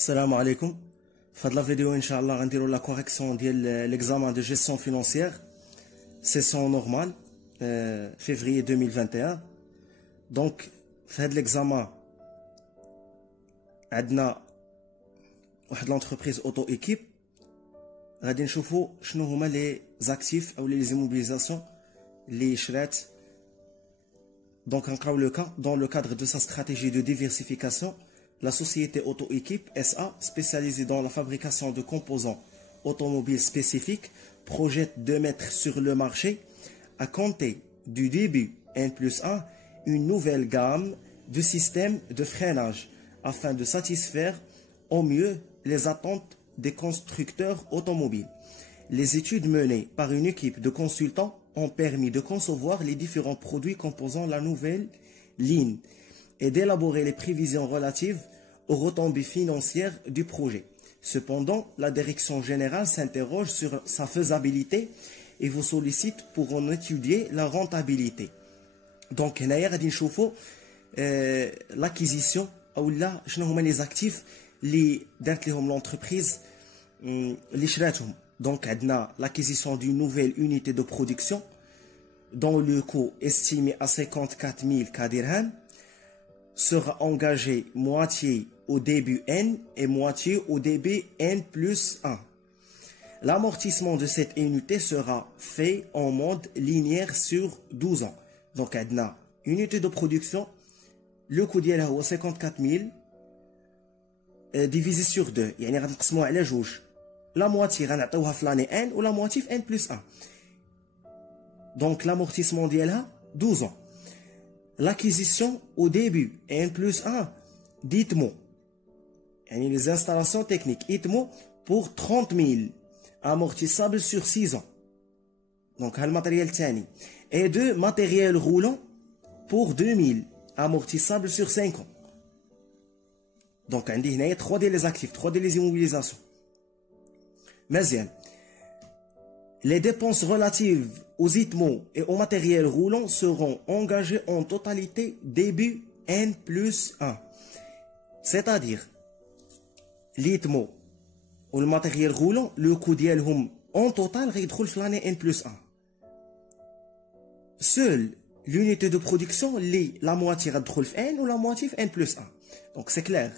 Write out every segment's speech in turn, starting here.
Salam alaikum. Dans la vidéo, Inch'Allah, on va la correction de l'examen de gestion financière, session normale, février 2021. Donc, dans l'examen, on a l'entreprise auto-équipe. On va voir les actifs ou les immobilisations, les chrets. Donc, dans le cadre de sa stratégie de diversification, la société Auto-Équipe SA, spécialisée dans la fabrication de composants automobiles spécifiques, projette de mettre sur le marché, à compter du début N+1, une nouvelle gamme de systèmes de freinage afin de satisfaire au mieux les attentes des constructeurs automobiles. Les études menées par une équipe de consultants ont permis de concevoir les différents produits composant la nouvelle ligne et d'élaborer les prévisions relatives aux retombées financières du projet. Cependant, la direction générale s'interroge sur sa faisabilité et vous sollicite pour en étudier la rentabilité. Donc, on a l'acquisition ou là, les actifs les l'entreprise les chrétiens. Donc, on a l'acquisition d'une nouvelle unité de production dont le coût estimé à 54 000 dirhams sera engagé moitié au début N et moitié au début N+1. L'amortissement de cette unité sera fait en mode linéaire sur 12 ans. Donc, on a une unité de production, le coût est 54 000 divisé sur 2. Il y a un juge. La moitié, on a l'année N ou la moitié N+1. Donc, l'amortissement est 12 ans. L'acquisition au début N+1 d'ITMO, les installations techniques ITMO pour 30 000 amortissables sur 6 ans. Donc, le matériel tani. Et de matériel roulant pour 2 000 amortissables sur 5 ans. Donc, il y a 3D les actifs, 3D les immobilisations. Mais les dépenses relatives aux ITMO et au matériel roulant seront engagées en totalité début N+1. C'est-à-dire, l'ITMO ou le matériel roulant, le coût d'yelhum en total rédroule l'année N+1. Seule l'unité de production, la moitié rédroule N ou la moitié N+1. Donc c'est clair.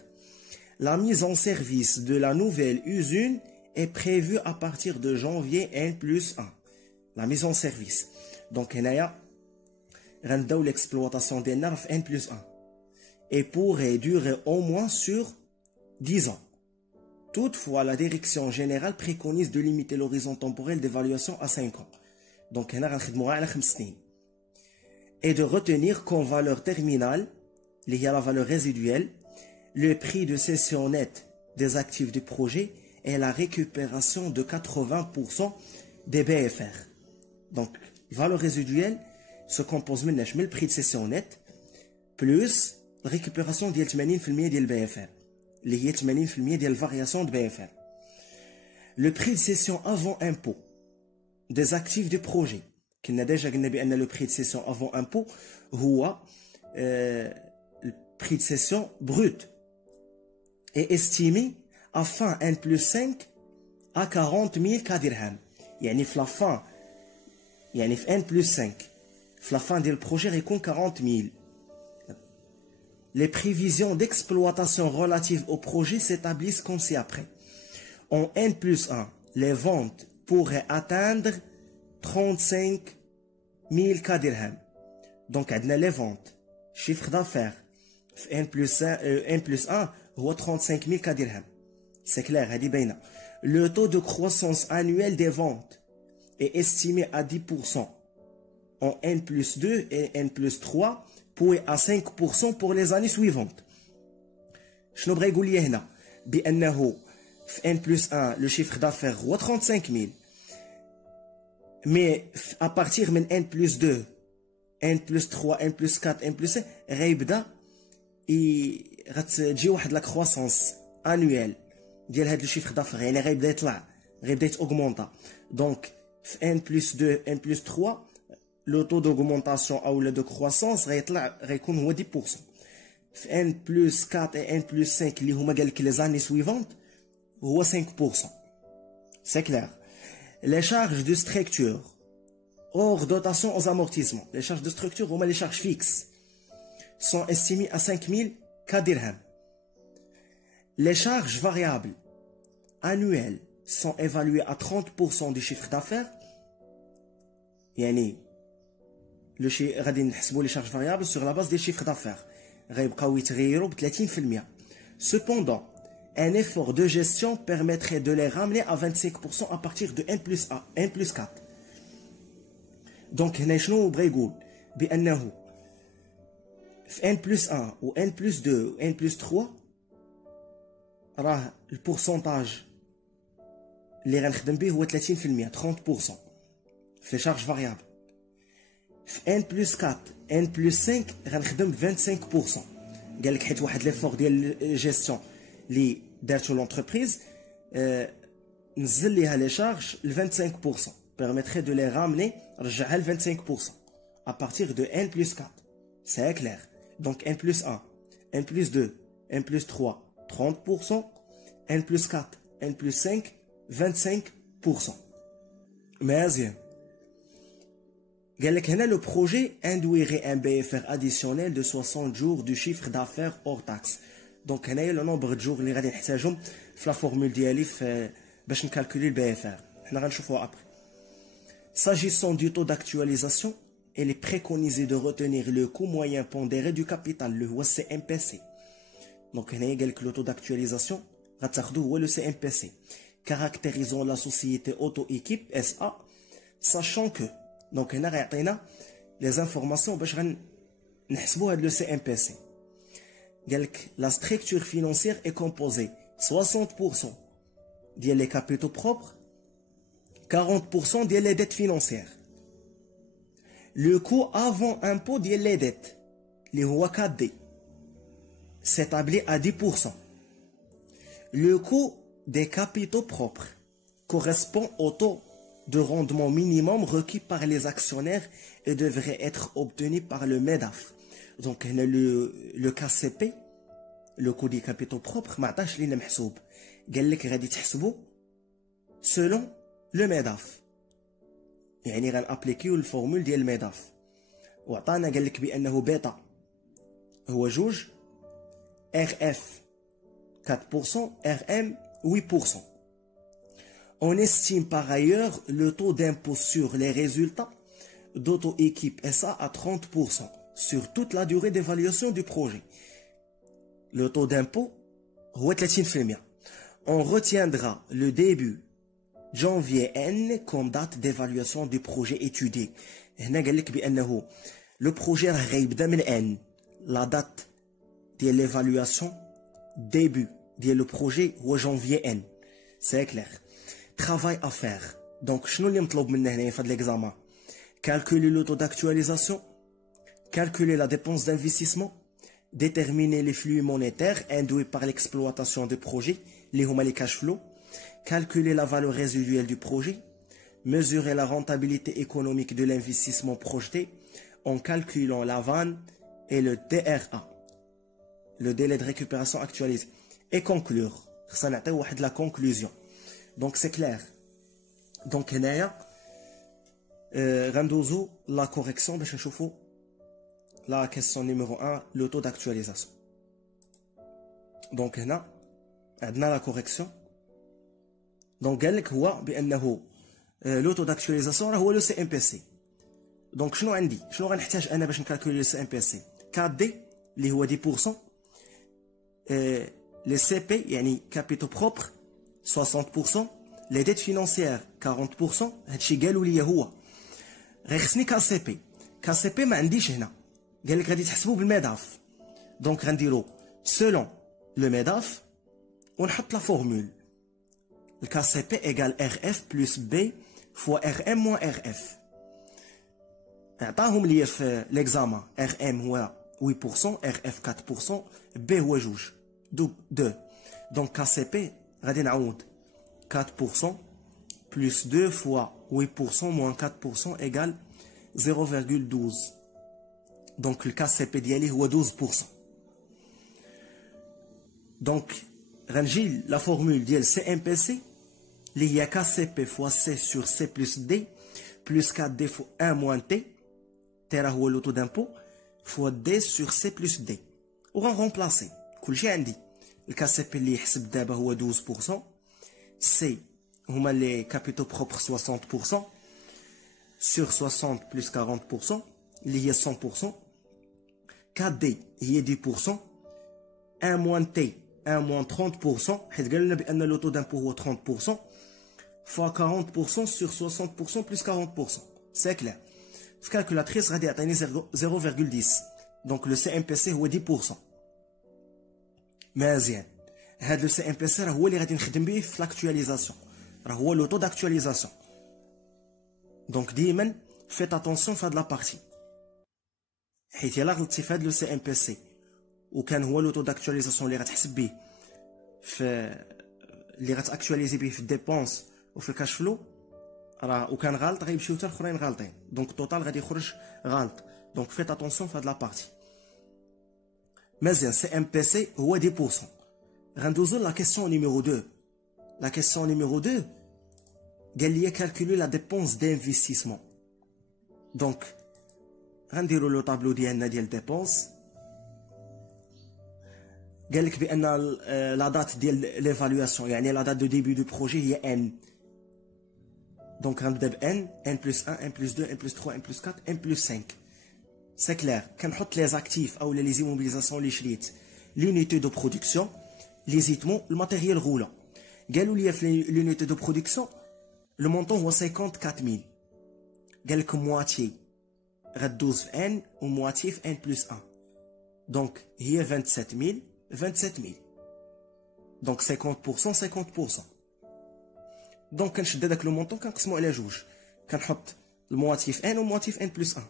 La mise en service de la nouvelle usine est prévue à partir de janvier N+1. La mise en service. Donc, il y a l'exploitation des nerfs N+1. Et pourrait durer au moins sur 10 ans. Toutefois, la direction générale préconise de limiter l'horizon temporel d'évaluation à 5 ans. Donc, il y a 5 ans. Et de retenir comme valeur terminale, il y a la valeur résiduelle, le prix de cession nette des actifs du projet et la récupération de 80% des BFR. Donc, valeur résiduelle se compose de le prix de cession net plus la récupération de 80% des BFR. Les 80% des variations de BFR. Le prix de cession avant impôt des actifs du projet, qui n'a déjà dit que le prix de cession avant impôt, le prix de cession brut est estimé à fin N+5 à 40 000 dirhams. يعني في la fin يعني في N+5 في la fin du projet récon 40 000. Les prévisions d'exploitation relatives au projet s'établissent comme ci-après. En N+1, les ventes pourraient atteindre 35 000 dirhams. Donc, on a les ventes. Chiffre d'affaires. N+1, 35 000 dirhams. C'est clair, le taux de croissance annuel des ventes est estimé à 10% en N+2 et N+3, puis à 5% pour les années suivantes. Je vais vous dire que N+1, le chiffre d'affaires est 35 000. Mais à partir de N+2, N+3, N+4, N+5, il y a la croissance annuelle. Le chiffre d'affaires يعني غيبدا يطلع غيبدا يتاugmenter. Donc N+2 N+3 le taux d'augmentation ou de croissance غيطلع غيكون هو 10%. N plus 4 et N plus 5 اللي هما قال لك les années suivantes هو 5%. C'est clair. Les charges de structure hors dotation aux amortissements. Les charges de structure هما les charges fixes sont estimées à 5000 dirhams. Les charges variables annuelles sont évaluées à 30% du chiffre d'affaires. يعني غادي نحسبوا les charges variables sur la base des chiffres d'affaires. غيبقاو يتغيروا ب 30%. Cependant, un effort de gestion permettrait de les ramener à 25% à partir de N plus 4. Donc هنا شنو بغا يقول بأنه في N plus 1 و N plus 2 و N plus 3 راه البورسونتاج اللي غنخدم به هو 30% 30% في لي شارج فاريابل. في N plus 4 N plus 5 غنخدم 25%. قال لك حيت واحد ليفور ديال جيستيون اللي دارتو لونتربريز نزل ليها لي شارج ل 25%. permettrait de les ramener رجعها ل 25% à partir de N plus 4. C'est clair. Donc N plus 1, N plus 2, N plus 3, 30%, N plus 4, N plus 5, 25%. مزيان. قال لك هنا le projet induirait un BFR additionnel de 60 jours du chiffre d'affaires hors taxe. Donc هنايا لو نومبر د جور اللي غادي نحتاجهم في لا فورمول ديالي باش نكالكولي البي اف ار. حنا غنشوفوها ابري. S'agissant du taux d'actualisation, il est préconisé de retenir le coût moyen pondéré du capital, le CMPC. Donc هنايا قال لك le taux d'actualisation غتاخدوه هو le CMPC. Caractérisons la société auto-équipe SA, sachant que donc هنا غيعطينا les informations باش غنحسبوا هاد le CMPC. قال لك la structure financière est composée 60% ديال les capitaux propres, 40% ديال les dettes financières. Le coût avant impôt ديال les dettes اللي هو 4D s'établit à 10%. Le coût des capitaux propres correspond au taux de rendement minimum requis par les actionnaires et devrait être obtenu par le MEDAF. Donc le KCP, le coût des capitaux propres, ما عطاش لينا محسوب. قال لك غادي تحسبوا selon le MEDAF. يعني غنابليكيو الفورمول ديال الميداف. وعطانا قال لك بانه بيتا هو جوج RF 4%, RM 8%. On estime par ailleurs le taux d'impôt sur les résultats d'auto-équipe SA à 30% sur toute la durée d'évaluation du projet. Le taux d'impôt est 30%. On retiendra le début janvier N comme date d'évaluation du projet étudié. هنا قال لك بأنه le projet غيبدا من N. La date de l'évaluation début de le projet هو janvier N. C'est clair. Travail à faire. Donc شنو اللي مطلوب منا هنا في هذا l'examen? Calculer le taux d'actualisation, calculer la dépense d'investissement, déterminer les flux monétaires induits par l'exploitation du projet, les huma les cash flow, calculer la valeur résiduelle du projet, mesurer la rentabilité économique de l'investissement projeté en calculant la VAN et le DRA, le délai de récupération actualisé, et conclure. Ça n'a pas la conclusion. Donc c'est clair. Donc هنايا غندوزو la correction باش نشوفو la question numéro 1, le taux d'actualisation. Donc هنا عندنا la correction. Donc قال لك هو بانه le taux d'actualisation راه هو le CMPC. Donc شنو عندي؟ شنو غنحتاج انا باش نكالكولي le CMPC؟ 4D اللي هو 10%, les CP يعني capitaux propres 60%, les dettes financières 40%. هادشي قالوا لي هو. غير خصني KCP. KCP ما عنديش هنا. قال لك غادي تحسبوه بالميداف. دونك غنديرو selon le MEDAF ونحط لا فورمول. Le KCP égale RF plus B fois RM moins RF. عطاهم لي في l'examen RM هو 8%, RF 4%, B هو جوج 2. Donc KCP غادي نعوض 4% plus 2 fois 8% moins 4% égale 0,12. Donc le KCP ديالي هو 12%. Donc غنجي la formule ديال CMPC اللي هي KCP fois C sur C plus D plus 4D fois 1 moins T T راه هو لو تو دامبو fois D sur C plus D وغنغومبلاسي كلشي عندي الكاسيبي اللي يحسب دابا هو 12%. C هما لي كابيتو بروبر 60% sur 60 plus 40% اللي هي 100%. 4D هي 10%. 1 moins T 1 moins 30% حيت قال لنا بان لو تو دامبو هو 30% fois 40% sur 60% plus 40%. C'est clair. في calculatrice غادي يعطيني 0,10. donc le CMPC هو 10%. مزيان. هاد لو CMPC راه هو اللي غادي نخدم به في لاكtualisation. راه هو لو تو داكtualisation. donc ديما فيت اتونسيون في هاد لا بارتي حيت الا غلطتي في هاد لو CMPC وكان هو لو تو داكtualisation اللي غتحسب به في اللي غتاكtualiزي به في الديبونس وفي الكاش فلو راه وكان غلط غيمشيو حتى الاخرين غالطين دونك التوتال غادي يخرج غلط. دونك فيت اتونسيون في هاد لا بارتي. مزيان. CMPC هو 10%. غندوزو لا كيسيون نيميرو 2. لا كيسيون نيميرو 2 قال لي كالكولي لا ديبونس دانفستيسمون. دونك غنديرو لو طابلو ديالنا ديال ديبونس. قال لك بان لا دات ديال ليفالواسيون يعني لا دات دو ديبي دو بروجي هي ان. دونك غنبدا ب ان بلس 1 ان بلس 2 ان بلس 3 ان بلس 4 ان بلس 5. سي كلير. كنحط لي زاكتيف او لي زيموبيليزاسيون اللي شريت لونيتي دو برودكسيون لي زيتمون الماتيريال غولون. قالوا لي في لونيتي دو برودكسيون لو مونطون هو 54000. قال لك مواتي غدوز في ان ومواتي في ان بلس 1. دونك هي 27000. دونك 50% 50%. دونك كنشد هذاك لو مونطون كنقسمو على جوج كنحط المواتي في ان ومواتي في ان بلس 1.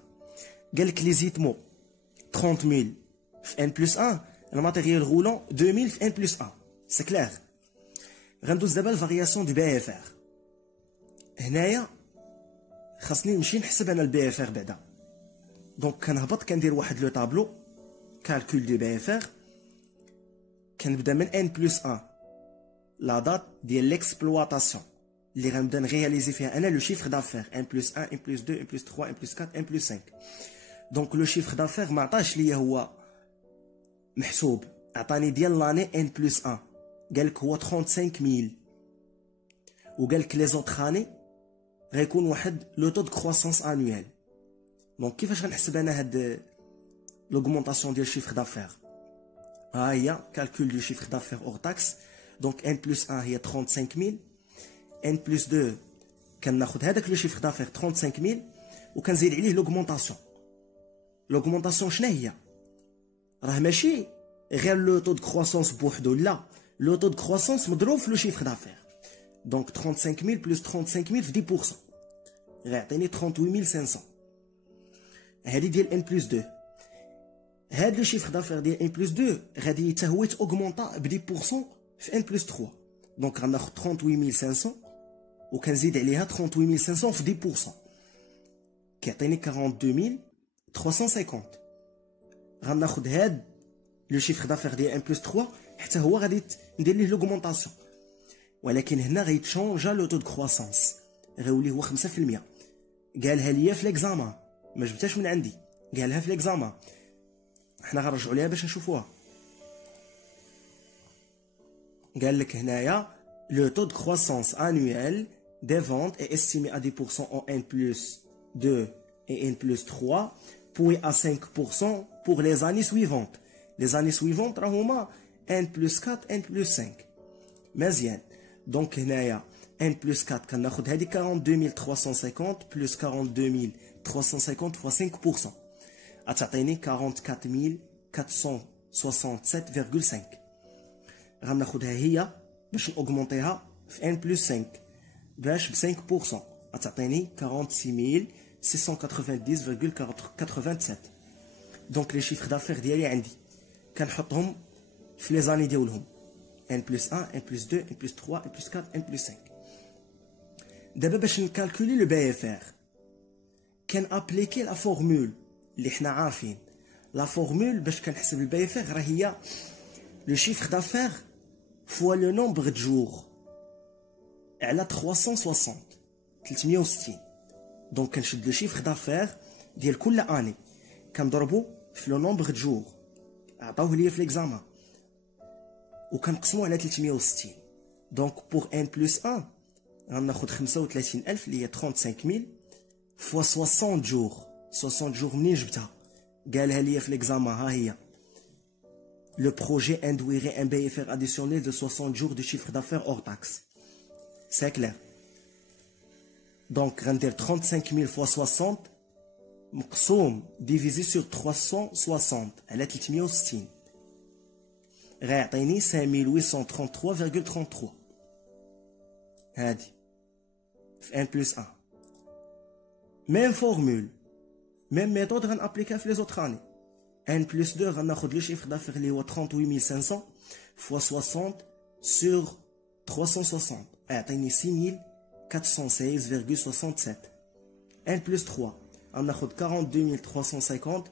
قال لك لي زيتمو 30000 في ان بلس 1 الماتيريال غولون 2000 في ان بلس 1. سي كلير. غندوز دابا الفارياسيون دو بي اف ار. هنايا خاصني نمشي نحسب انا البي اف ار بعدا. دونك كنهبط كندير واحد لو طابلو كالكول دو بي اف ار. كنبدا من ان بلس 1 لا دات ديال ليكسبلواتاسيون اللي غنبدا نغياليزي فيها انا لو شيفر دافير ان بلس 1 ان بلس 2 ان بلس 3 ان بلس 4 ان بلس 5. دونك لو شيفر دافير ما عطاش ليا هو محسوب عطاني ديال لاني ان بلس 1 قال لك هو 35000 وقال لك لي زوطخ اني غيكون واحد لو تو دو كرواسونس انويل. دونك كيفاش غنحسب انا هاد لوغمونطاسيون ديال الشيفر دافير؟ ها هي كالكول دو شيفر دافير اور تاكس. دونك ان بلس 1 هي 35000 ان بلس 2 كناخد هذاك لو شيفر دافير 35000 وكنزيد عليه لوغمونطاسيون. لوغمونطاسيون شنو هي؟ راه ماشي غير لو تو دو كرواسونس بوحدو لا لو تو دو كرواسونس مضروب في لو شيفر دافير. دونك 35000 بلس 35000 في 10% غيعطيني 38500. هادي ديال ان بلس 2. هاد لو شيفر دافير ديال ان بلس 2 غادي حتى هو اوغمونطا ب 10% في ان بلس 3. دونك غناخد 38500 وكنزيد عليها 38500 في 10% كيعطيني 42350. غناخد هاد لو شيفر دافير ديال ان بلس 3 حتى هو غادي ندير ليه لوغمونطاسيون ولكن هنا غيتشونجا لو تو دو كرواسونس غيولي هو 5%. قالها ليا في ليكزامان ما جبتهاش من عندي قالها في ليكزامان. حنا غنرجعوا ليها باش نشوفوها. قال لك هنايا le taux de croissance annuel des ventes est estimé à 10% en N plus 2 et N plus 3 puis à 5% pour les années suivantes. Les années suivantes راهما N plus 4 N plus 5. مزيان. دونك هنايا N plus 4 كناخد هادي 42350 plus 42350 fois 5% غتعطيني 44467,5. غناخدها هي باش نوغمونطيها في ان بلس 5 باش ب 5% غتعطيني 46690,87. دونك لي شيفر دافير ديالي عندي كنحطهم في لي زاني ديالهم ان بلس 1 ان بلس 2 ان بلس 3 ان بلس 4 ان بلس 5. دابا باش نكالكولي لو بي اف ار كان ابليكي لا فورمول اللي حنا عارفين. لا فورمول باش كنحسب البي اف ار راه هي le chiffre d'affaires fois le nombre de jours على 360 360. دونك كنشد لو شيفر دافير ديال كل اني كنضربو في لو نومبر دو جور عطاوه ليا في ليكزامان وكنقسمو على 360. دونك بوغ ان بلس 1 غناخد 35000 اللي هي 35000 فوا 60 جور. 60 جور منين جبتها؟ قالها ليا في ليكزامان، ها هي. Le projet induirait un BFR additionnel de 60 jours de chiffre d'affaires hors taxe. C'est clair. Donc, غندير 35000 fois 60 مقسوم divisé sur 360 على 360 غيعطيني 5833,33. هادي في 1 plus 1. Même formule, même méthode غنابليكها في les autres années. 1 plus 2 غناخد لو شيفر دافير اللي هو 38500 fois 60 sur 360 غيعطيني 6416,67. 1 plus 3 غناخد 42350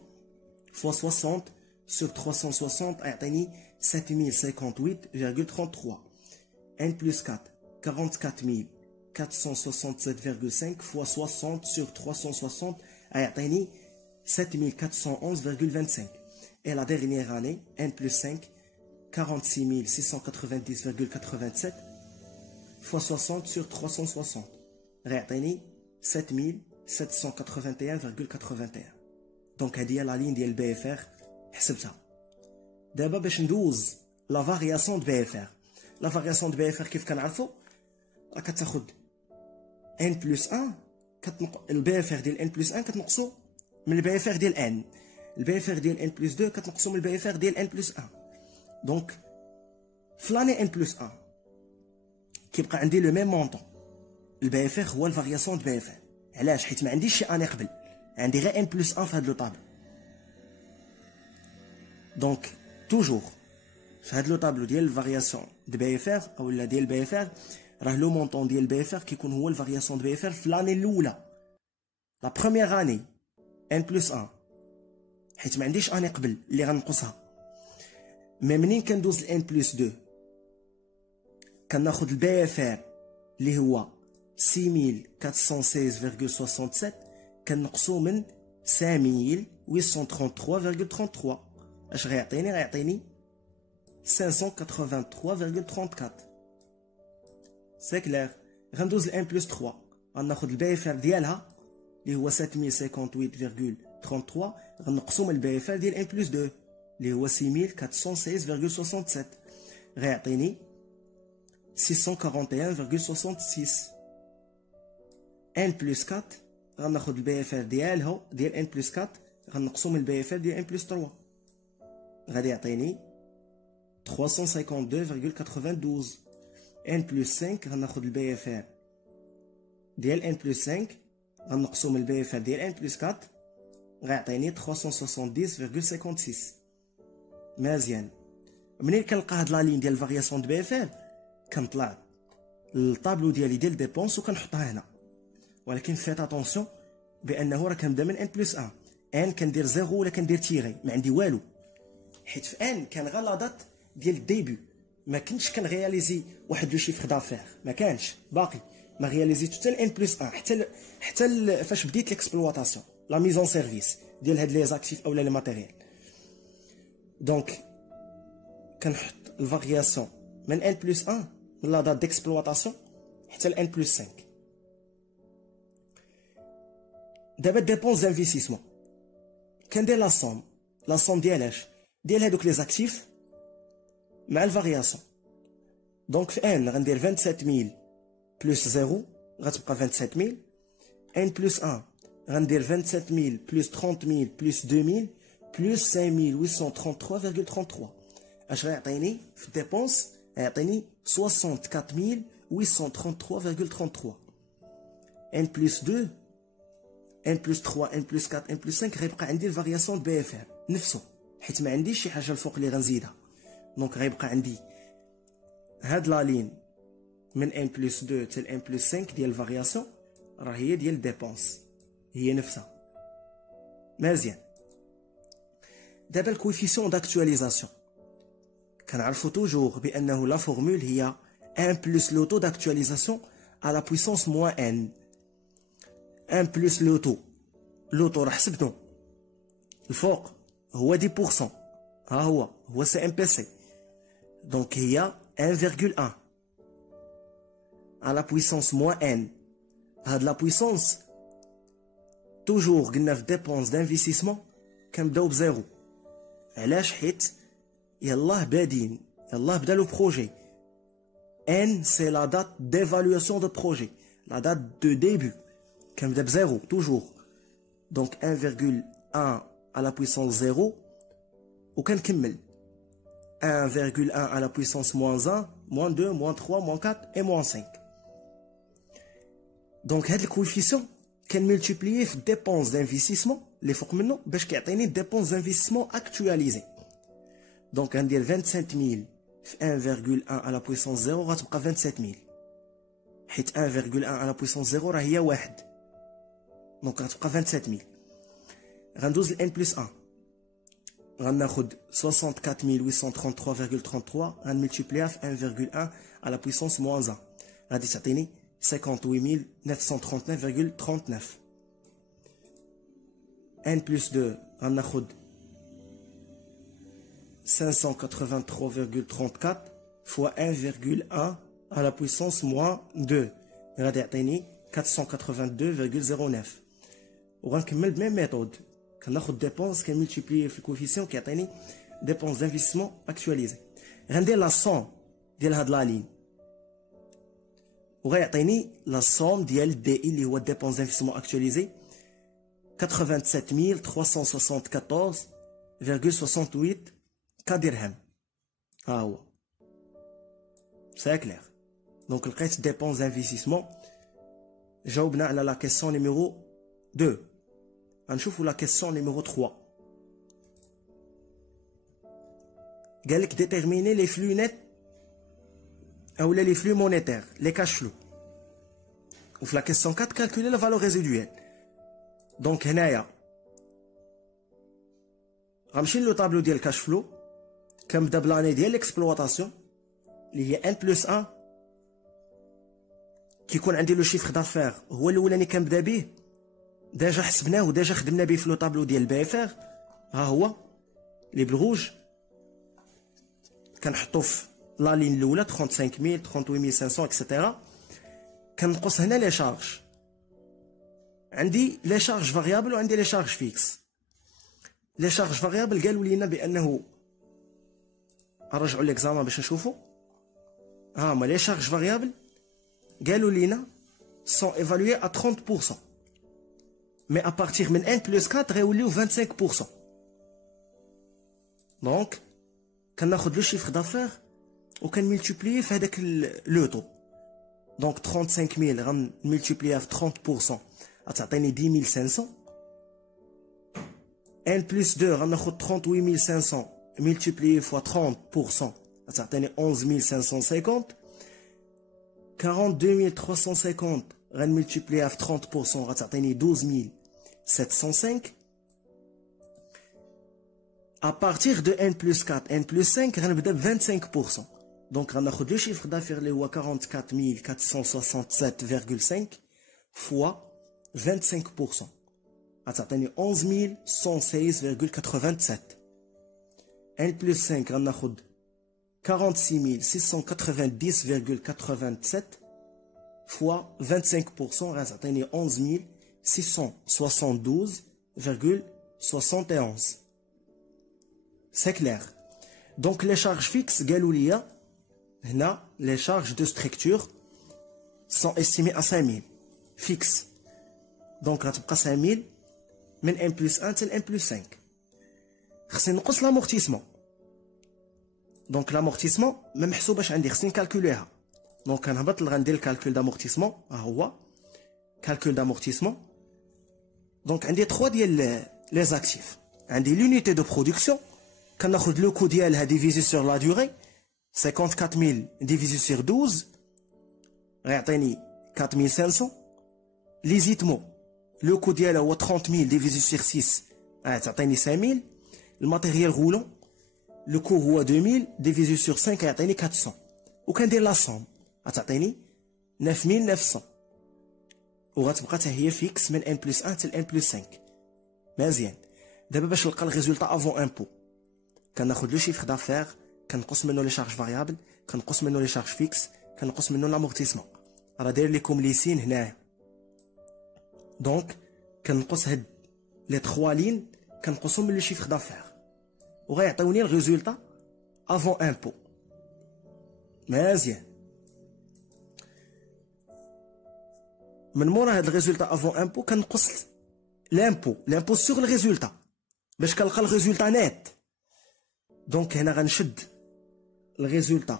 fois 60 sur 360 غيعطيني 7058,33. 1 plus 4 44467,5 fois 60 sur 360 غيعطيني 7411,25. Et la dernière année, 1 plus 5, 46690,87 fois 60 sur 360. غيعطيني 7781,81. Donc هذه هي لا لين ديال البي اف ار حسبتها. دابا باش ندوز لا فارياسيون دو بي اف ار. لا فارياسيون دو بي اف ار كيف كنعرفوا راه كتاخد 1 بلس 1 البي اف ار ديال 1 بلس 1 كتنقصو من البي اف ار ديال ان. البي اف ار ديال ان بلس 2 كتنقصو من البي اف ار ديال ان بلس 1. دونك في لاني ان بلس 1 كيبقى عندي لو ميم مونطون. البي اف ار هو الفارياسيون دو بي اف ار. علاش؟ حيت ما عنديش شي اني قبل، عندي غير ان بلس 1 في هاد لو طابل. دونك توجور في هاد لو طابلو ديال الفارياسيون دو بي اف ار اولا ديال البي اف ار راه لو مونطون ديال البي اف ار كيكون هو الفارياسيون دو بي اف ار في لاني الاولى، لا بروميير اني ان بلس 1، حيت ما عنديش اني قبل اللي غنقصها. مي منين كندوز ل ان بلس 2 كناخد البي اف ار اللي هو 6416,67 كنقصو من 5833,33. اش غيعطيني؟ غيعطيني 583,34. سي كلير. غندوز ل 1 بلس 3 غناخد البي اف ار ديالها اللي هو 7058,33 غنقصو من البي اف ار ديال 1 بلس 2 اللي هو 6416,67 غيعطيني 641,66. 1 بلس 4 غناخد البي اف ار ديالها ديال 1 بلس 4 غنقصو من البي اف ار ديال 1 بلس 3 غادي يعطيني 352,92. 1 بلس 5 غناخد البي اف ار ديال 1 بلس 5 غنقسو من البي اف ار ديال 1 بلس 4 غيعطيني 370,56. مزيان. منين كنلقى هاد لا لين ديال الفارياسيون دو بي اف ار كنطلع للطابلو ديالي ديال ديبونس وكنحطها هنا، ولكن فيت اتونسيون بانه راه كنبدا من ان بلس 1. ان كندير زيرو ولا كندير تيغي، ما عندي والو، حيت في ان كان غير لا دات ديال الديبي، ما كنتش كنغياليزي واحد لو شيفر دافير، ما كانش باقي ما رياليزيتو حتى ان بلس 1 حتى فاش بديت ليكسبلواتاسيون لا ميزون سيرفيس ديال هاد لي زاكتيف اولا لي ماتيريال. دونك كنحط الفارياسيون من ان بلس 1 من لا دات ديكسبلواتاسيون حتى ل ان بلس 5. دابا ديبونس انفستيسمون كندير لا صوم ديالاش ديال هادوك لي زاكتيف مع الفارياسيون. دونك في ان غندير 27000 بلس 0 غتبقى 27000. ان بلس 1 غندير 27000 بلس 30000 بلس 2000 بلس 5833,33. اش غيعطيني في الديبونس؟ غيعطيني 64833,33. ان بلس 2 ان بلس 3 ان بلس 4 ان بلس 5 غيبقى عندي الفارياسيون دو بي اف ار نفسه، حيت ما عنديش شي حاجه الفوق اللي غنزيدها. دونك غيبقى عندي هاد لا لين من ان بلس 2 حتى ان بلس 5 ديال الفارياسيون راه هي ديال الديبونس هي نفسها. مزيان. دابا الكويفيسيون داكtualisation كنعرفوا توجور بانه لا فورمول هي 1 plus le taux d'actualisation à la puissance moins n. 1 plus le taux راه حسبته الفوق هو 10%. ها هو سي ام بي سي. دونك هي 1,1 à la puissance moins n. هاد لا puissance توجور قلنا في dépenses d'investissement كنبداو بزيرو. علاش؟ حيت يلاه بادين، يلاه بدا لو بروجي. N c'est la date d'évaluation de projet, la date de début. كنبدا بزيرو toujours. Donc 1,1 à la puissance 0 وكنكمل 1,1 à la puissance moins 1, moins 2, moins 3, moins 4 et moins 5. Donc هاد الكوفيسيون كنملتيبلييه في dépenses d'investissement اللي فوق منه باش كيعطيني dépenses d'investissement actualisées. Donc غندير 27000 في 1,1 à la puissance 0 غتبقى 27000 حيت 1,1 à la puissance 0 راه هي 1. دونك غتبقى 27000. غندوز ل n plus 1 غناخد 64833,33 غنملتيبليها في 1,1 à la puissance moins 1 غادي تعطيني 58939,39. n plus 2 غناخد 583,34 fois 1,1 à la puissance moins 2 غادي يعطيني 482,09. وغنكمل بميم ميثود كناخد ديبونس كنملتيبلي في الكوفيسيون كيعطيني ديبونس دانفستيسمون اكtualisé. غندير لا صوم ديال هاد لا لين وغيعطيني لا صوم ديال دي اللي هو ديبونس دانفستيسمون اكtualisé 87374,68 كدرهم. ها هو سي كلير. دونك لقيت ديبونس دانفستيسمون. جاوبنا على لا كيسيون نيميرو 2. غنشوفوا لا كيسيون نيميرو 3. قالك ديتيرميني لي فلو نيت اولا لي فلو مونيتير لي كاش فلو. وفي لا كيسيون 4 كالكولي لا فالور ريزيدويال. دونك هنايا غنمشي لو طابلو ديال الكاش فلو كنبدا بلاني ديال ليكسبلوطاسيون اللي هي ان بلس 1. كيكون عندي لو شيفر دافير هو الاولاني كنبدا به ديجا حسبناه وديجا خدمنا به في لو طابلو ديال البي اف ار. ها هو لي بالروج كنحطو في لا لين الاولى 35000 38500 اكسيتيرا. كنقص هنا لي شارج. عندي لي شارج فاريابل وعندي لي شارج فيكس. لي شارج فاريابل قالوا لينا بانه نرجعوا ليكزامان باش نشوفوا. هما لي شارج فاريابل قالوا لينا sont évalués à 30%. Mais à partir من n plus 4 غيوليو 25%. دونك كناخد لو شيفر دافير وكنملتيبلييه في هذاك لو طو. دونك 35000 غنملتيبلييها في 30% غتعطيني 10500. n plus 2 غناخد 38500 multiplié fois 30% غتعطيني 11550. 42350 غنملتيبليها في 30% غتعطيني 12705. à partir de n plus 4 n plus 5 غنبدا ب 25%. دونك غناخد لو شيفر دافير اللي هو 44467,5 fois 25% غتعطيني 11116,87. n plus 5 غناخد 46690,87 fois 25% غتعطيني 11672,71. C'est clair. Donc les charges fixes قالوا ليا هنا les charges de structure sont estimées à 5000 fixes. Donc غتبقى 5000 من n plus 1 حتى n plus 5. خصني نقص l'amortissement. دونك لامورتيسمون ما محسوباش عندي خصني نكالكوليها. دونك كنهبط غندير الكالكول دامورتيسمون. ها هو كالكول دامورتيسمون. دونك عندي 3 ديال لي زاكتيف. عندي لونيتي دو برودكسيون كناخد لو كو ديالها ديفيزي سور لا دوري 54000 ديفيزي سور 12 غيعطيني 4500. ليزيتمون لو كو ديالها هو 30000 ديفيزي سور 6 غتعطيني 5000. الماتيريال غولون لو كو هو 2000 ديفيزي سور 5 يعطيني 400 وكندير لا سوم غتعطيني 9900 وغتبقى حتى هي فيكس من ان بلس 1 حتى ان بلس 5. مزيان. دابا باش نلقى الريزولطا افون امبو كناخذ لو شيفر دافير كنقص منه لي شارج فاريابل كنقص منه لي شارج فيكس كنقص منه لامورتيسمون. راه داير لكم ليسين هنايا. دونك كنقص هاد لي 3 لين كنقصهم من لو شيفر دافير وغيعطيوني الريزولطا افون امبو. مزيان. من مورا هاد الريزولطا افون امبو كنقص لامبو سور الريزولطا باش كنلقى الريزولطا نيت. دونك هنا غنشد الريزولطا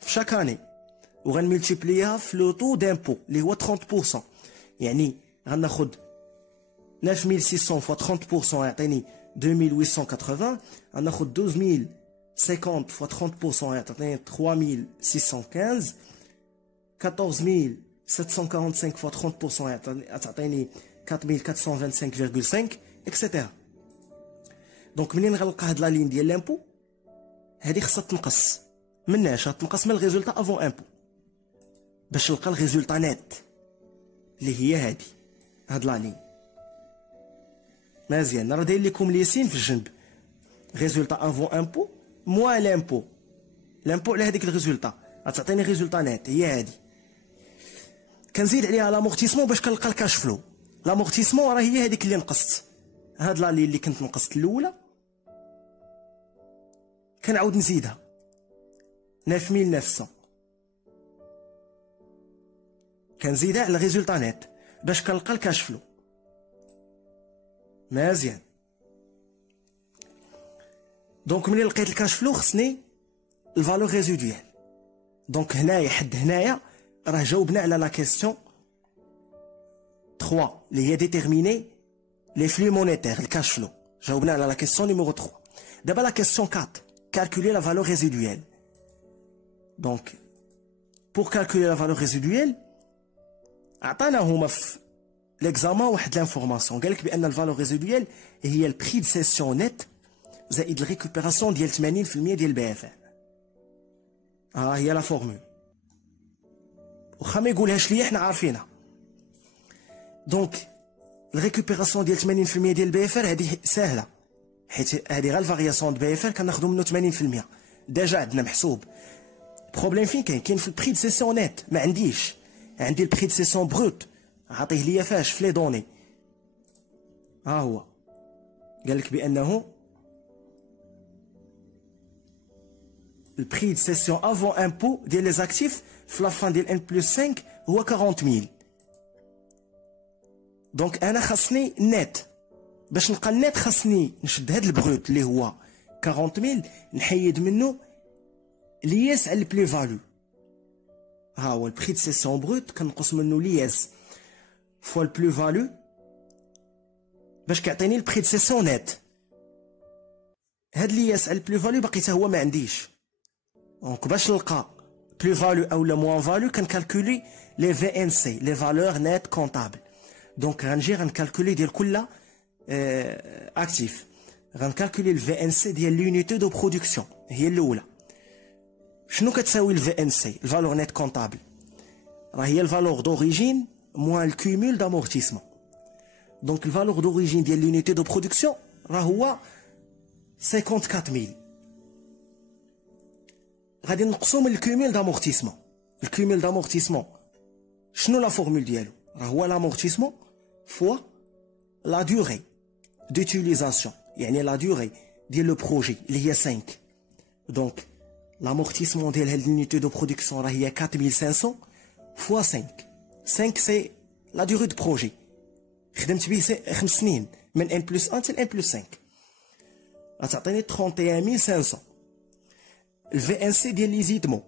في شاك اني وغنملتيبليها في لو طو دامبو اللي هو 30%. يعني غناخد 9600 فوا 30% يعطيني 2880. غناخد 12050 فوا 30% يعطيني 3615. 14745 فوا 30% تعطيني 4425,5 اكسيتيرا. دونك منين غنلقى هاد لا لين ديال لامبو هادي خصها تنقص مناش غتنقص من الريزولطا افون امبو باش نلقى الريزولطا نيت اللي هي هاد لا لين. مزيان. راه داير لكم ليسين في الجنب ريزولطا افون امبو موا لامبو على هذيك الريزولطا غتعطيني ريزولطا نيت هي هادي. كنزيد عليها لامورتيسمون باش كنلقى الكاش فلو. لامورتيسمون راه هي هذيك اللي نقصت. هاد لا لين اللي كنت نقصت الاولى كنعاود نزيدها 9900 كنزيدها على الريزولطا نيت باش كنلقى الكاش فلو. مزيان. دونك ملي لقيت الكاش فلو خصني الفالور ريزيدويال. دونك هنايا حد هنايا راه جاوبنا على لا كيسيون 3 اللي هي ديتيرميني لي فلو مونيتير الكاش فلو. جاوبنا على لا كيسيون نيميرو 3. دابا لا كيسيون 4 calculer la valeur résiduelle. Donc pour calculer la valeur résiduelle عطانا هما في l'examen واحد لانفورماسيون قالك بان الفالور ريزيدويال هي البري دو سيسيون نت زائد الريكوبيراسيون ديال 80% ديال البي اف ان. هي لا فورمول واخا ما يقولهاش ليا حنا عارفينها. دونك الريكوبيراسيون ديال 80% ديال البي اف ان هذه ساهله حيت هذه غير الفارياسيون دو بي اف ان كناخذو منه 80% ديجا عندنا محسوب. بروبليم فين كاين في البري دو سيسيون نت ما عنديش. عندي البري دو سيسيون بروت عطيه ليا فاش في لي دوني. هو قالك بانه البري دو سيسيون افون امبو ديال لي زاكتيف في لا فان ديال ان بلس 5 هو 40000. دونك انا خاصني نت باش نلقى النت خاصني نشد هاد البروت اللي هو 40000 نحيد منه لياس على البلي فالو. هو البري دو سيسيون بروت كنقص منه لياس فوا البلو فالو باش كيعطيني البري دو سيسيون نت. هاد لياس على البلو فالو باقي حتى هو ما عنديش. دونك باش نلقى بلو فالو اولا موان فالو كنكالكولي لي في ان سي لي فالور نت كونطابل. دونك غنجي غنكالكولي ديال كل اكتيف غنكالكولي الفي ان سي ديال لونيتي دو برودكسيون هي الاولى. شنو كتساوي الفي ان سي الفالور نت كونطابل؟ راه هي الفالور دوريجين موان الكومول دامورتيسمون. دونك الفالور دوريجين ديال لونيتي دو برودكسيون راه هو 54000. غادي نقصو من الكومول دامورتيسمون. الكومول دامورتيسمون شنو لا فورمول ديالو؟ راه هو لامورتيسمون فوا لا دوغي d'utilisation يعني لا دوغي ديال لو بروجي اللي هي 5. دونك l'amortissement ديال هاد l'unité دو برودكسيون راه هي 4500 فوا 5 سي لا دوغي دو بروجي خدمت به 5 سنين من ان بلس 1 حتى ان بلس 5 غتعطيني 31500. الفي ان سي ديال لي زيدمون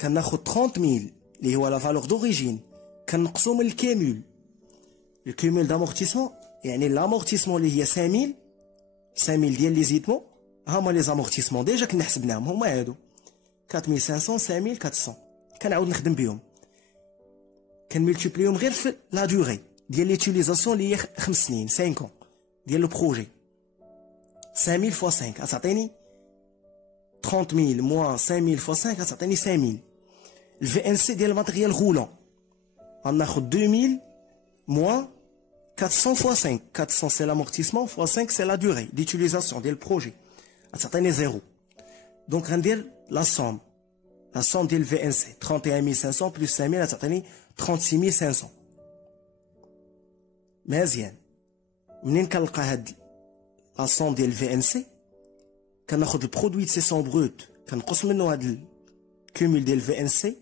كناخد 30000 اللي هو لا فالور دوريجين كنقصو من الكومول دامورتيسمون يعني لامورتيسمون اللي هي 5000 ديال لي زيدمون هما لي زامورتيسمون ديجا كنا حسبناهم هما هادو 4500 5400 كنعاود نخدم بهم كنملتيبليهم غير في لا دوغي ديال ليتيليزاسيون اللي هي 5 سنين 5 ديال لو بروجي. 5000 fois 5 غتعطيني 30000 moins 5000 fois 5 غتعطيني 5000. الفي ان سي ديال الماتريال غولون غناخد 2000 moins 400 fois 5. 400 c'est l'amortissement fois 5 c'est la durée d'utilisation ديال البروجي غتعطيني 0. دونك غندير لا somme ديال الفي ان سي 31500 plus 5000 غتعطيني 36500. مزيان. منين كنلقى هاد لا somme ديال الفي ان سي كناخد البرودوي دو سيسيون بروت كنقص منه هاد الكومول ديال الفي ان سي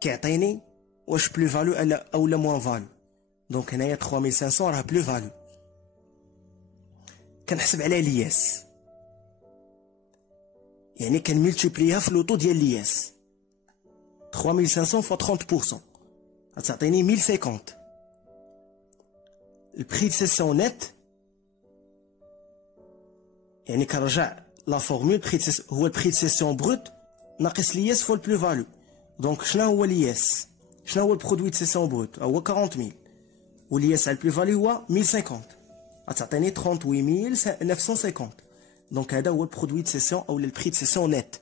كيعطيني واش بلو فالو او لا موان فالو. دونك هنايا 3500 راه بلو فالو. كنحسب على لياس يعني كنملتيبليها في لوطو ديال لياس 3500 fois 30% غتعطيني 1050. البري دو سيسيون نت يعني كنرجع لا فورمول هو البري دو سيسيون بروت ناقص لياس فوا البلو فالو. دونك شنو هو لياس؟ شنو هو البرودوي دو سيسيون بروت؟ هو 40000 ولياس على البلو فالو هو 1050 غتعطيني 38950. دونك هذا هو البرودوي دو سيسيون او البري دو سيسيون نت.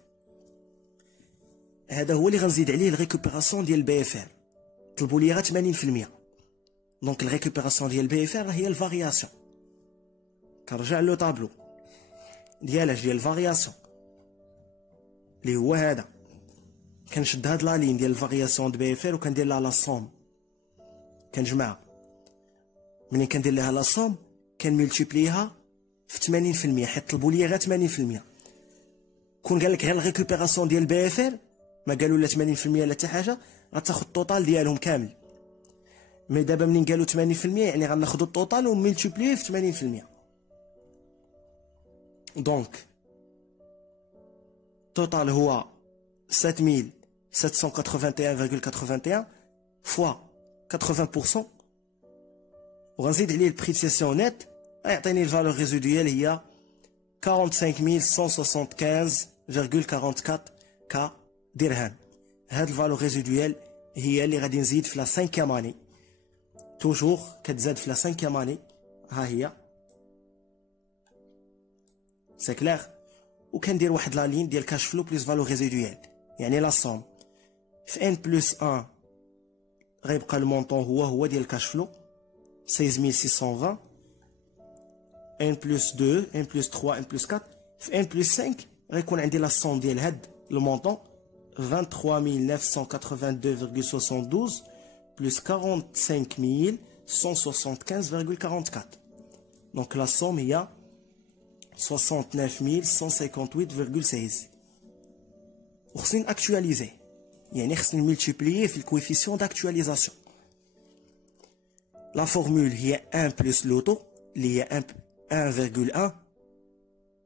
هذا هو اللي غنزيد عليه الريكوبيراسيون ديال البي اف ار. طلبوا لي غير 80%. دونك الريكوبيراسيون ديال البي اف ار هي الفارياسيون. كنرجع لو طابلو ديال الفارياسيون اللي هو هذا. كنشد هاد لا لين ديال الفارياسيون دو بي اف ار وكندير لها لا صوم كنجمعها. ملي كندير لها لا صوم كنملتيبليها في 80% حيت طلبوا لي غير 80%. كون قال لك غير الريكوبيراسيون ديال البي اف ار ما قالوا لا 80% لا حتى حاجه غتاخد الطوطال ديالهم كامل. مي دابا منين قالوا 80% يعني غناخدو الطوطال وملتيبليه في 80%. دونك الطوطال هو 7781,81 فوا 80%. وغنزيد عليه البري دو سيسيون نت غيعطيني الفالور ريزيدويال هي 45175,44 ك درهم. هاد الفالور ريزيدويال هي اللي غادي نزيد في لا 5 اني. توجور كتزاد في لا 5 اني. ها هي سي كلير. وكندير واحد لا لين ديال كاش فلو بلس فالور ريزيدويال يعني لا صوم في ان بلس 1 غيبقى المونطون هو ديال كاش فلو 16620. ان بلس 2 ان بلس 3 ان بلس 4 في ان بلس 5 غيكون عندي لا صوم ديال هاد المونطون 23982,72 plus 45175,44. Donc la somme il y a 69158,16. وخصني actualiser يعني خصني multiplier في الكويفيسيون d'actualisation. La formule هي 1 plus l'auto اللي هي 1,1.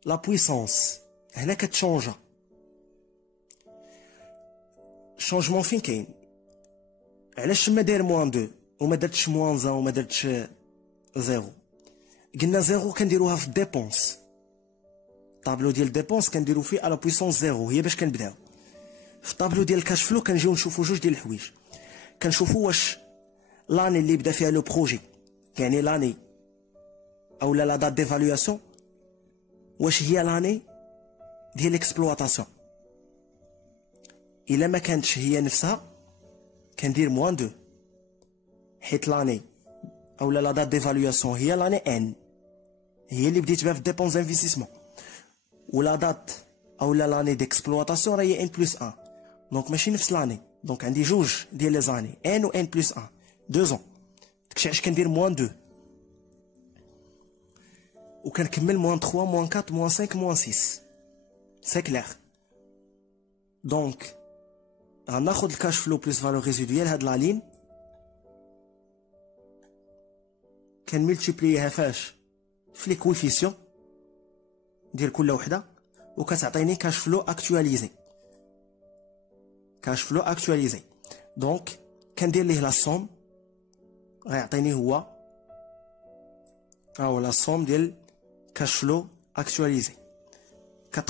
La puissance هنا كتشونجا. شونجمون فين كاين؟ علاش ما داير موان 2 وما درتش موان 1 وما درتش 0؟ قلنا 0 كنديروها في الديبونس. الطابلو ديال الديبونس كنديرو فيه على بويسونس 0 هي باش كنبداو. في الطابلو ديال الكاش فلو كنجيو نشوفو جوج ديال الحوايج. كنشوفو واش لاني اللي بدا فيها لو بروجي يعني لاني اولا لا دات ديفالواسيون واش هي لاني ديال الاكسبلواتاسيون. الا ما كانتش هي نفسها كندير موان 2 حيت لاني اولا لا دات ديفالواسيون هي لاني ان هي اللي بديت بها في ديبونس انفستيسمون ولا دات اولا لاني ديكسبلواتاسيون راه هي ان بلس 1. دونك ماشي نفس لاني. دونك عندي جوج ديال لي زاني ان و ان بلس 1 2 زون. داكشي علاش كندير موان 2 وكنكمل موان 3 موان 4 موان 5 موان 6. سي كلير. دونك غناخد الكاش فلو بلس فالور ريزيدويال هاد لا لين كنملتيبليها فاش في لي كويفيسيون ديال كل وحده وكتعطيني كاش فلو اكطواليزي. كاش فلو اكطواليزي دونك كندير ليه لا صوم غيعطيني هو لا صوم ديال كاش فلو اكطواليزي 94526,99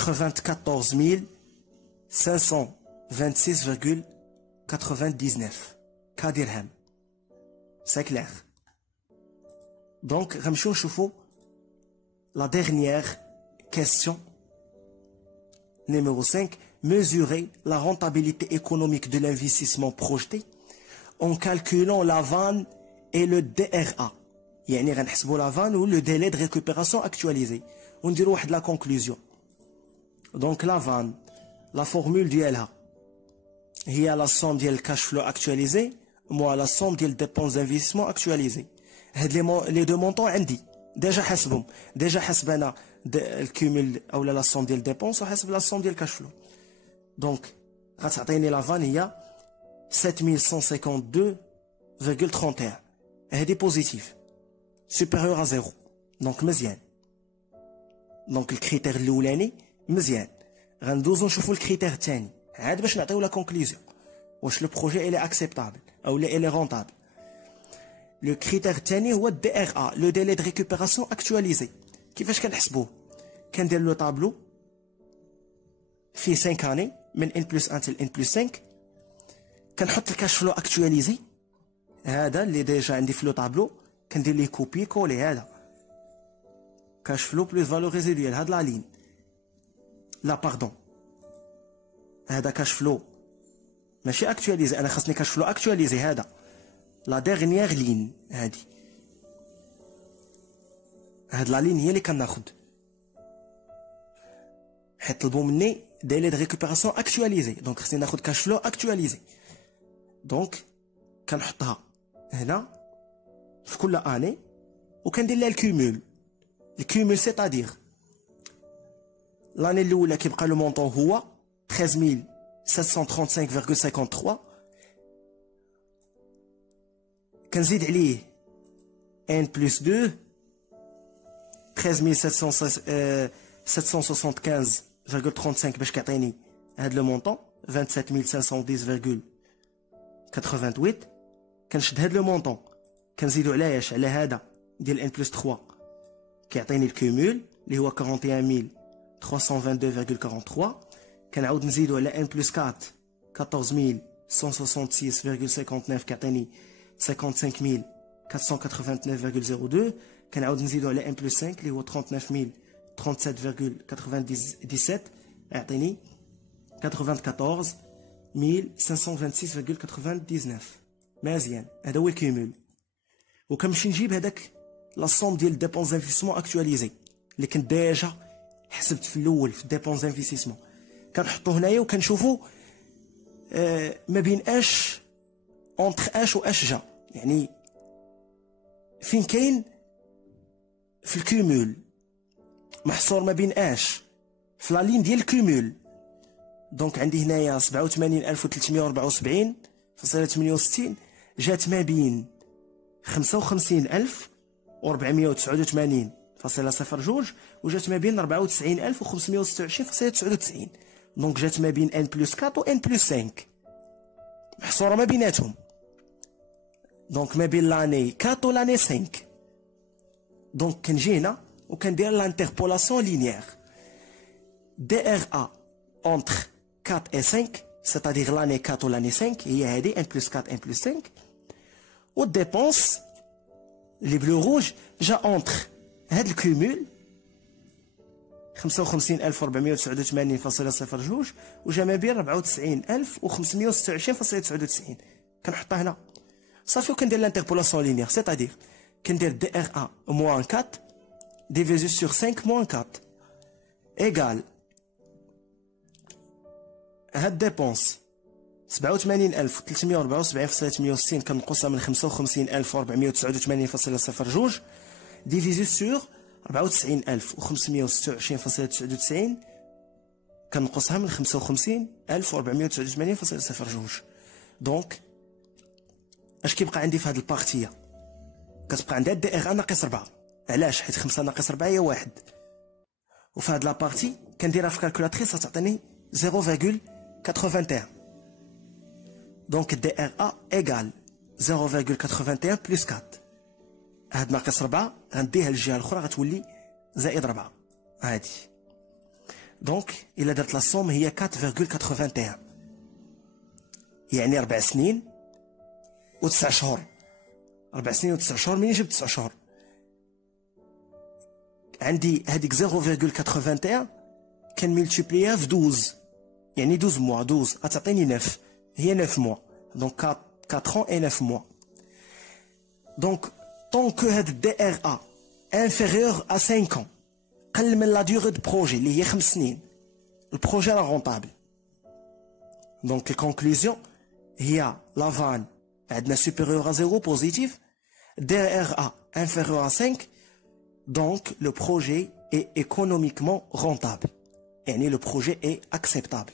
كدرهم. سي كلير. دونك غنمشيو نشوفو La dernière question, numéro 5, mesurer la rentabilité économique de l'investissement projeté en calculant la vanne et le DRA. يعني غنحسبوا la vanne ou le délai de récupération actualisé. ونديروا واحد la conclusion. Donc la vanne, la formule ديالها هي la somme ديال الكاش فلو actualisé moins la somme ديال dépenses d'investissement actualisé. هاد les deux montants عندي ديجا حاسبهم، ديجا حاسب انا الكومول اولا لا somme ديال dépenses وحاسب la somme ديال الكاش فلو. دونك غتعطيني la vanne هي 7152,31. هادي بوزيتيف supérieur à 0. دونك مزيان. دونك الكريتير الاولاني مزيان. غندوزو نشوفو الكريتير الثاني عاد باش نعطيو لا كونكلوزيون واش لو بروجي الي اكسبتابل او لا الي رونطابل. لو كريتير الثاني هو الدي ار ا لو ديلي دو ريكوبيراسيون اكtualisé. كيفاش كنحسبوه؟ كندير لو طابلو فيه 5 اني من ان بلس 1 حتى ان بلس 5. كنحط الكاش فلو اكtualisé هذا اللي ديجا عندي في لو طابلو، كندير ليه كوبي كولي هذا كاش فلو بلس فالور ريزيدويال هاد لا لين. لا باردون هذا كاش فلو ماشي اكtualisé، انا خاصني كاش فلو اكtualisé هذا لا ديرنيير لين. هادي هاد لا لين هي اللي كناخد حيت طلبوا مني ديلي دو ريكوبيراسيون اكtualisé. دونك خصني ناخد كاش فلو اكtualisé. دونك كنحطها هنا في كل اني وكندير لها الكومول. الكومول سيتادير لاني الاولى كيبقى لو مونطون هو 13735,53. كنزيد عليه ان بلس 2 13775,35 باش كيعطيني هاد لو مونطون 27510,88. كنشد هاد لو مونطون كنزيدو على اش على هذا ديال ان بلس 3 كيعطيني الكومول اللي هو 41322,43. كنعاود نزيدو على ان بلس 4 14166,59 كيعطيني 55489,02. كنعاود نزيدو على ان بلس 5 اللي هو 39037,97 يعطيني 94526,99. مزيان هذا هو الكومول. وكنمشي نجيب هذاك لا سوم ديال ديبونس انفستيسمون اكtualisé اللي كنت ديجا حسبت في الاول في ديبونس انفستيسمون. كنحطو هنايا وكنشوفو ما بين اش اونتر اش و اش جا، يعني فين كاين في الكومول محصور ما بين اش في لا لين ديال الكومول. دونك عندي هنايا 87,374.68 جات ما بين 55,489.02 وجات ما بين 94,526.99. دونك جات ما بين ان بلس 4 و ان بلس 5 محصوره ما بيناتهم. دونك ما بين لاني 4 و لاني 5. دونك كنجي هنا وكندير لانتربولاسيون لينيير دي ار ا اونتر 4 et 5 c'est-à-dire l'année 4 ou l'année 5 هي هادي 1 plus 4 1 plus 5. و الديبونس لي بلو روج جا اونتر هاد الكومول 55,489.02 وجا ما بين 94,526.99. كنحطها هنا صافي وكندير لانتربولاسيون لينيير c'est-à-dire كندير دي ار ا موان 4 divisé sur 5 موان 4 égal هاد ديبونس 87,374.68 كنقصها من 55,489.02 ديفيزي سور 94,526.99 كنقصها من 55,489.02. دونك اش كيبقى عندي في هاد البارتيه؟ كتبقى عندها دي ار ناقص 4. علاش؟ حيت 5 ناقص 4 هي 1. وفي هاد لابارتي كنديرها في كالكولاتريس غتعطيني 0,81. دونك دي ار ا ايغال 0,81 بلس 4. هاد ناقص 4 غنديها للجهه الاخرى غتولي زائد 4 هادي. دونك الا درت لا سوم هي 4,81 يعني 4 سنين و9 شهور. 4 سنين و9 شهور. منين جبت 9 شهور؟ عندي هذيك 0,81 كنملتيبليها في 12 يعني 12 mois 12 غتعطيني 9 هي 9 mois donc 4 ans et 9 mois donc tant que هاد DRA inférieur à 5 ans قل من la durée de projet اللي هي 5 سنين البروجي راه رونطابل donc الكونكلوزيون هي la vanne عندنا supérieur à 0 positif DRA inférieur à 5 donc le projet est économiquement rentable يعني le projet est acceptable